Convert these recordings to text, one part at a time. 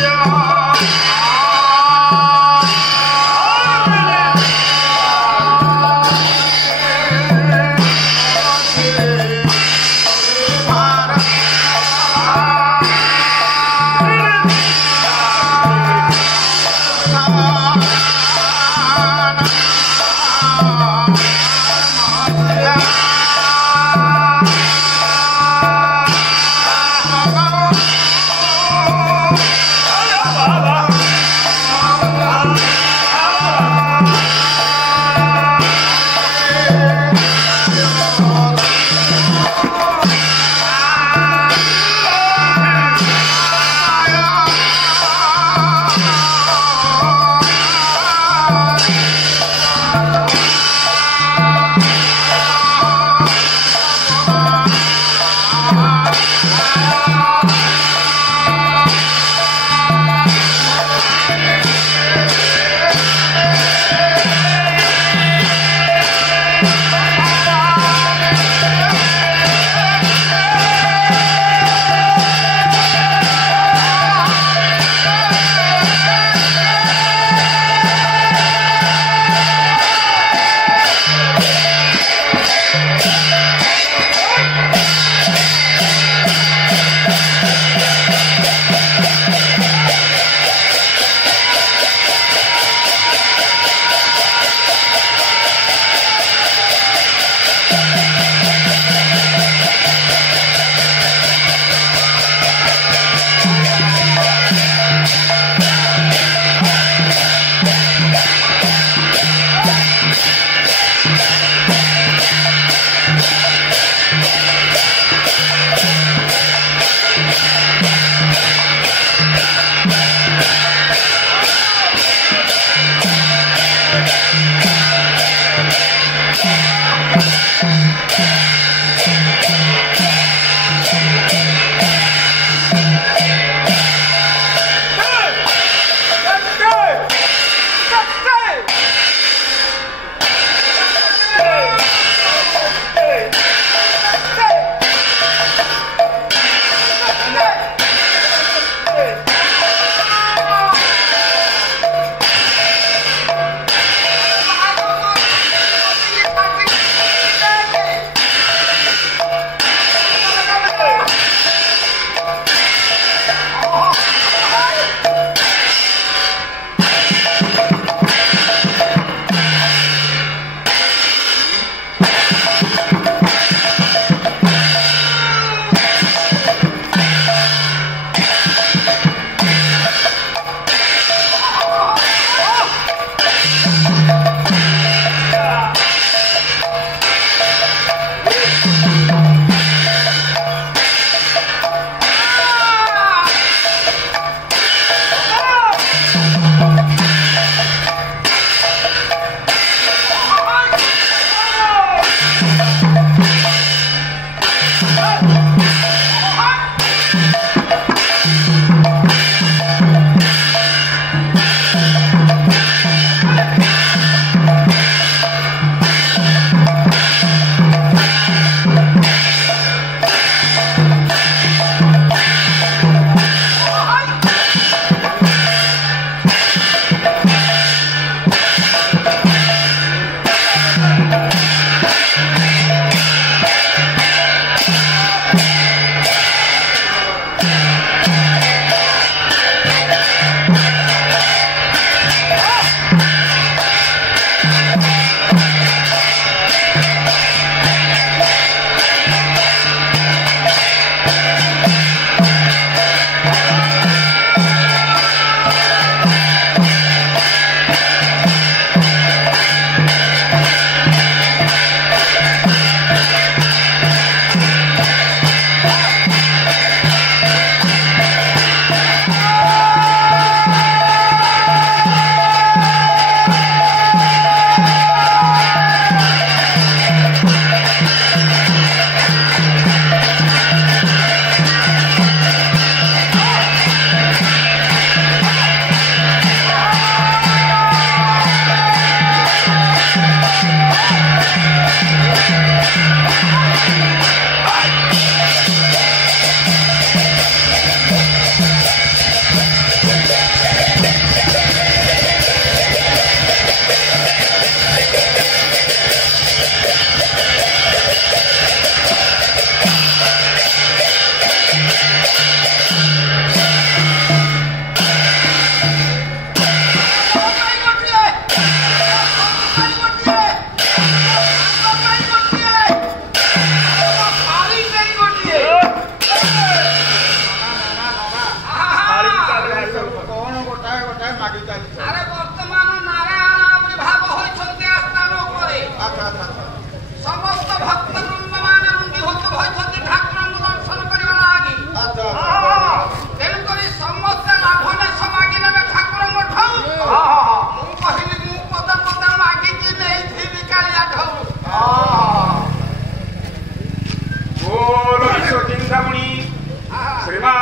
Baba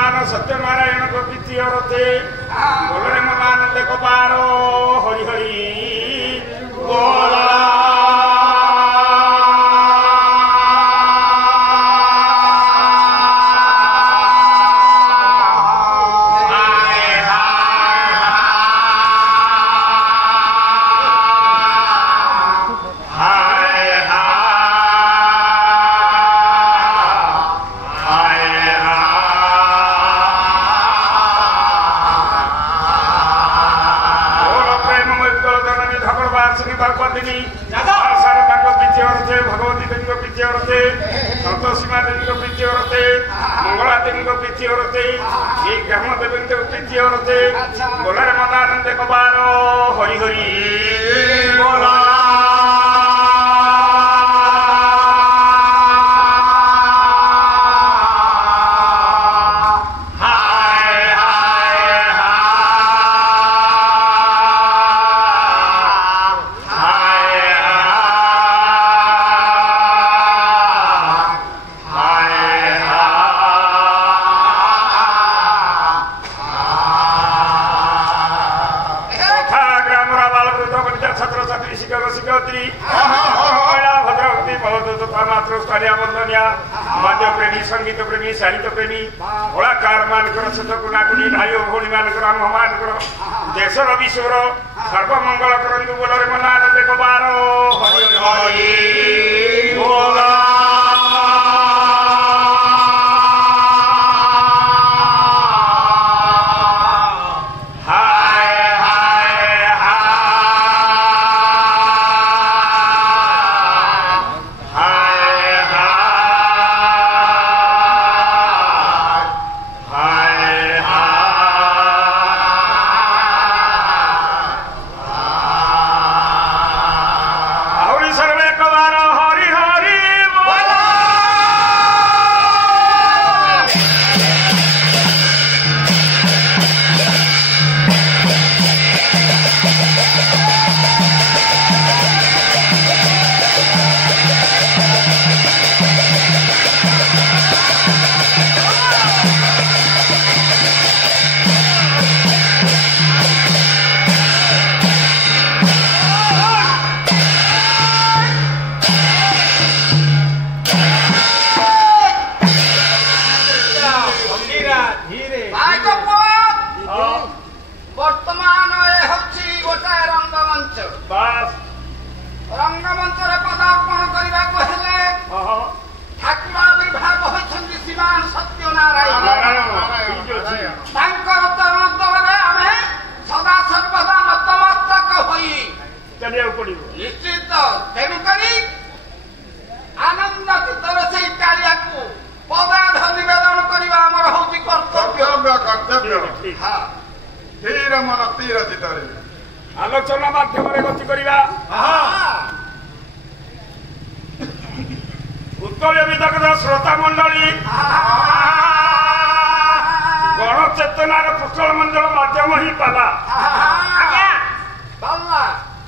भगवान सत्यनारायण को प्रीति रथे बोलरे मनानंद को पारो हरि हरि बोला भगवती देवी को प्रीति रथे संतोषीमा देवी को प्रीति रथे मंगला देवी को प्रीति रथे ये ग्राम देवी को प्रीति रथे बोलरे मदानंद कबारो हरि हरि बोला संगीत प्रेमी साहित्य प्रेमी कलाकार मानकर छत कुनाकुनी भाई भौणी मानकर आम मानकर देशर विश्वर सर्वमंगल करंतु बोलरे मनानंद कबारो हरि हरि बोला आलोचना माध्यम गति करवा उत्तल विदग्ध श्रोता मंडली गणचेतनार कुशल मंडल माध्यम ही पाला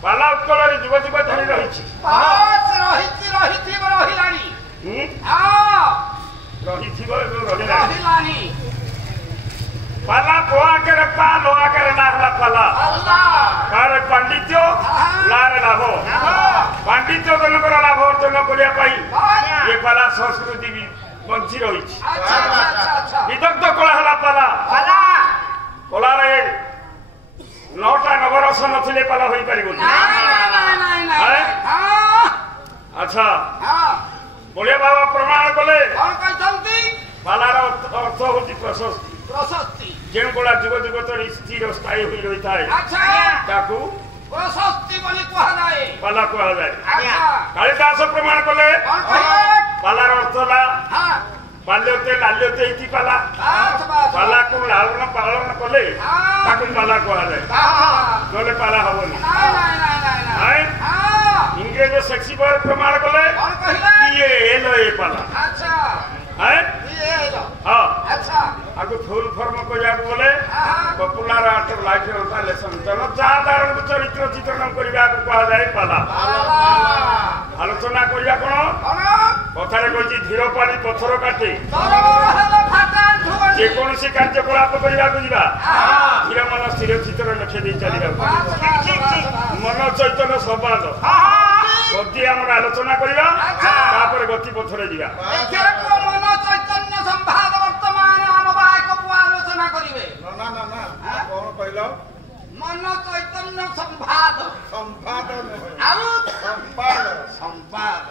पाला उत्कल जुग जुग धरी रही पाला को आकर पा लो आकर नाहला पाला कार पांडित्य लारे लाभ पांडित्य जनकर लाभ अर्जन करिया पाई ये पाला संस्कृति भी बंची रही विदग्ध कला हला पाला कला रे 9टा नवरस नथिले पाला होई परिबो अच्छा बोले बाबा प्रमाण कले पालार अर्थ होची प्रशस्ति जेन गोला जुग जुग तरी स्थिर स्थायी होई रही थाए ताकू प्रशस्ति बोली कहा जाए पाला कहा जाए कालिदास प्रमाण कले पालार अर्थ ला बाल्यते लाल्यते इति पाला पाला को लालन पालन कले ताकू पाला कहा जाए नले पाला हबनी इंग्रेज शेक्सपियर प्रमाण कले ये एलो ए पाला अच्छा है हां अच्छा आगु फुल फॉर्म को जा बोले पॉपुलर आर्ट लाइफ होता लेसन जन साधारण चरित्र चित्रण करिया को कहा जाए पाला आलोचना करिया कोन कथारे कहछि धीर पानी पत्थर काटे ଯେକୌଣସି କାର୍ଯ୍ୟକଳାପ କରିବାକୁ ଯିବା ଧୀର ମନ ସ୍ଥିର ଚିତ୍ତରେ ଲକ୍ଷ୍ୟ ଦେଇ ଚାଲିବାକୁ ମନ ଚୈତନ୍ୟ ସମ୍ବାଦ ଗତି ଆମର ଆଲୋଚନା କରିବା ତାପରେ ଗତି ପଥରେ ଯିବା। ମନ ଚୈତନ୍ୟ ସମ୍ବାଦ ବର୍ତ୍ତମାନ ଆମ ବାହାକୁ ଆଲୋଚନା କରିବେ। କଣ କହିଲ? ମନ ଚୈତନ୍ୟ ସମ୍ବାଦ ସମ୍ବାଦ ଆଉ ସମ୍ବାଦ ସମ୍ବାଦ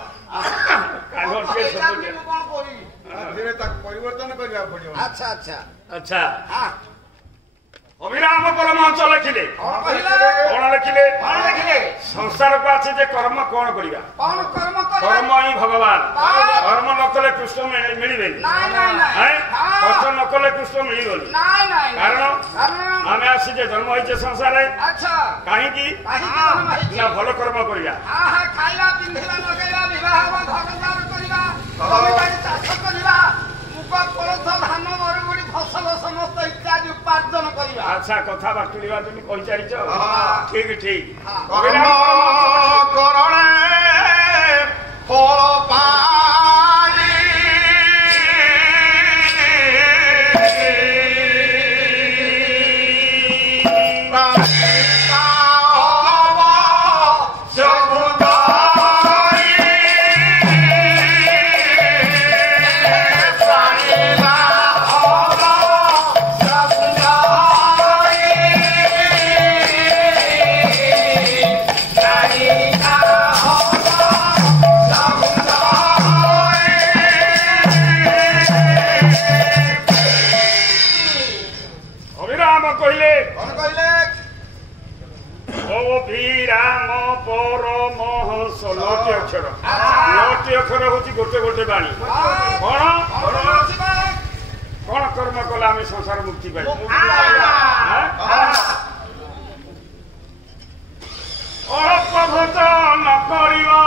ତାକୁ ପରିବର୍ତ୍ତନ କରିବାକୁ ପଡିବ। ଆଚ୍ଛା ଆଚ୍ଛା ଆଚ୍ଛା ଅଭିରାମ ପରମହଂସ ଲେଖିଲେ କଣ ଲେଖିଲେ? ସଂସାରକୁ ଅଛି ଯେ କର୍ମ କଣ କରିବା? କର୍ମ ହିଁ ଭଗବାନ। କର୍ମ ନ କଲେ କୃଷ୍ଣ ମିଳିବେନି, କଷ୍ଟ ନ କଲେ କୃଷ୍ଣ ମିଳିବନି। କାରଣ ଆମେ ଆସିଛେ ଜନ୍ମ ହେଇଛେ ସଂସାରରେ କାହିଁକି ନା ଭଲ କର୍ମ କରିବା। ଖାଇବା ପିନ୍ଧିବା ଲଗେଇବା ବିବାହ ଘରଦ୍ୱାର କରିବା ଚାଷ କରିବା ମୁଗ କୋଳଥ ଧାନ ମରୁଗୁଡି ଫସଲ ସମସ୍ତ ଇତ୍ୟାଦି ଉପାର୍ଜନ କରିବା। ଆଚ୍ଛା କଥା ବାଟୁଳିବା তুমি କହିଚାରିଛ ଠିକ ଠିକ। କରଣେ ଫଳ ପାଣି ଅକ୍ଷର ହଉଛି ଗୋଟେ ଗୋଟେ ବାଣୀ। କଣ କଣ କର୍ମ କଲେ ଆମେ ସଂସାର ମୁକ୍ତି ପାଇବୁ? ଅଳ୍ପ ଭୋଜନ କରିବା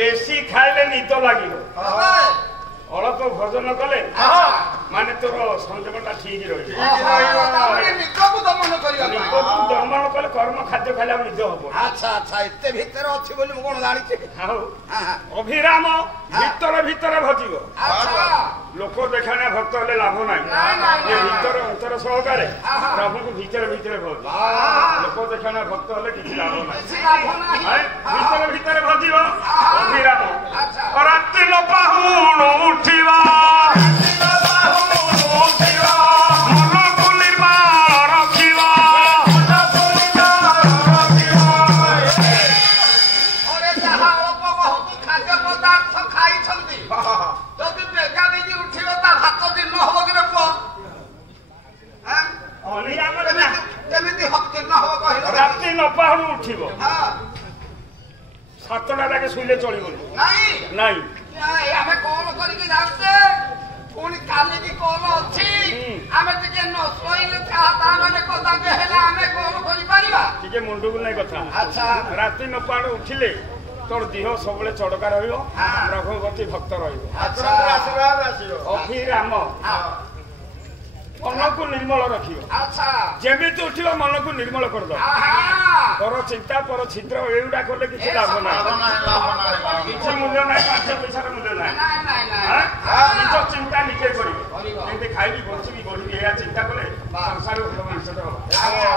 ବେଶୀ ଖାଇଲେ ନିଦ ଲାଗିବ। ଅଳ୍ପ ଭୋଜନ କଲେ ମାନେ ତୋର ସଂଯମଟା ଠିକ ରହିବ। ଦମନ କଲେ କର୍ମ ଖାଦ୍ୟ ଖାଇଲେ ଆଉ ନିଦ ହବ। ଆଚ୍ଛା ଆଚ୍ଛା ଏତେ ଭିତରେ ଅଛି ବୋଲି ମୁଁ କଣ ଜାଣିଛି। ଅଭିରାମ ଭିତରେ ଭିତରେ ଭଜିବ। ଲୋକ ଦେଖାଣିଆ ଭକ୍ତ ହେଲେ ଲାଭ ନାହିଁ। ଭିତରେ ଅନ୍ତର ସହକାରେ ପ୍ରଭୁଙ୍କୁ ଭିତରେ ଭିତରେ ଭଜ। ଲୋକ ଦେଖାଣିଆ ଭକ୍ତ ହେଲେ କିଛି ଲାଭ ନାହିଁ। ଭିତରେ ଭିତରେ ଭଜିବ ଅଭିରାମ। ରାତି ନ ପାହୁଣୁ ଉଠିବା ମନକୁ ନିର୍ମାଣ ରଖିବା। ଯାହା ଅଳ୍ପ ବହୁତ ଖାଦ୍ୟ ପଦାର୍ଥ ଖାଇଛନ୍ତି ଯଦି ବେଗା ଦେଇକି ଉଠିବ ତା ଭାତ ଜୀର୍ଣ୍ଣ ହବ କି ରେ ପୁଅ? କେମିତି ଜୀର୍ଣ୍ଣ ହବ କହିଲ? ରାତି ନ ପାହୁଣୁ ଉଠିବ। 7ଟା ଯାକେ ଶୋଇଲେ ଚଳିବନି। ନାଇଁ ଆମେ କଣ କରିକି ଯାଉଛେ ପୁଣି କାଲିକି କଣ ଅଛି। ଆମେ ଟିକେ ନ ଶୋଇଲେ ତାମାନେ କଦାପି ହେଲେ ଆମେ କଣ କରିପାରିବା? ଟିକେ ମୁଣ୍ଡକୁ ନାଇଁ କଥା। ଆଚ୍ଛା ରାତି ନ ପାହୁଣୁ ଉଠିଲେ ତୋର ଦେହ ସବୁବେଳେ ଚଡକା ରହିବ, ପ୍ରଭୁପତି ଭକ୍ତ ରହିବ। ଅଭିରାମ ମନକୁ ନିର୍ମଳ ରଖିବ। ଯେମିତି ଉଠିବ ମନକୁ ନିର୍ମଳ କରିଦବ। ପର ଚିନ୍ତା ପର ଛିଦ୍ର ଏଗୁଡା କଲେ କିଛି ଲାଭ ନାହିଁ, କିଛି ମୂଲ୍ୟ ନାହିଁ, 5 ପଇସାର ମୂଲ୍ୟ ନାହିଁ। ନିଜ ଚିନ୍ତା ନିଜେ କରିବ। ଯେମିତି ଖାଇବି ବଞ୍ଚିବି ବଢିବି ଏହା ଚିନ୍ତା କଲେ ସଂସାର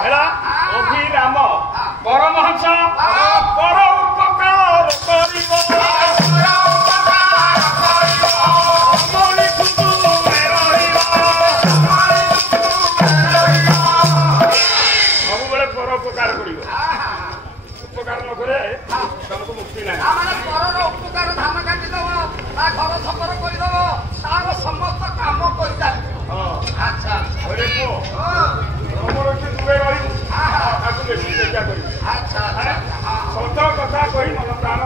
ହେଲା। ଅଭିରାମ ପରମହଂସ ପର ଉପକାର କରିବ। ଉପକାର କରିବ। ଉପକାର ନ କଲେ ତମକୁ ମୁକ୍ତି ନାହିଁ। ପରର ଉପକାର ଧାନ କାଟିଦବ, ତା ଘର ସଫର କରିଦବ, ତାର ସମସ୍ତ କାମ କରିଚାଲିବ। ଆଚ୍ଛା ଦୂରେ ରହିବୁ ତାକୁ ବେଶୀ ଚେଷ୍ଟା କରିବୁ। ସତ କଥା କହି ମନ ପ୍ରାଣ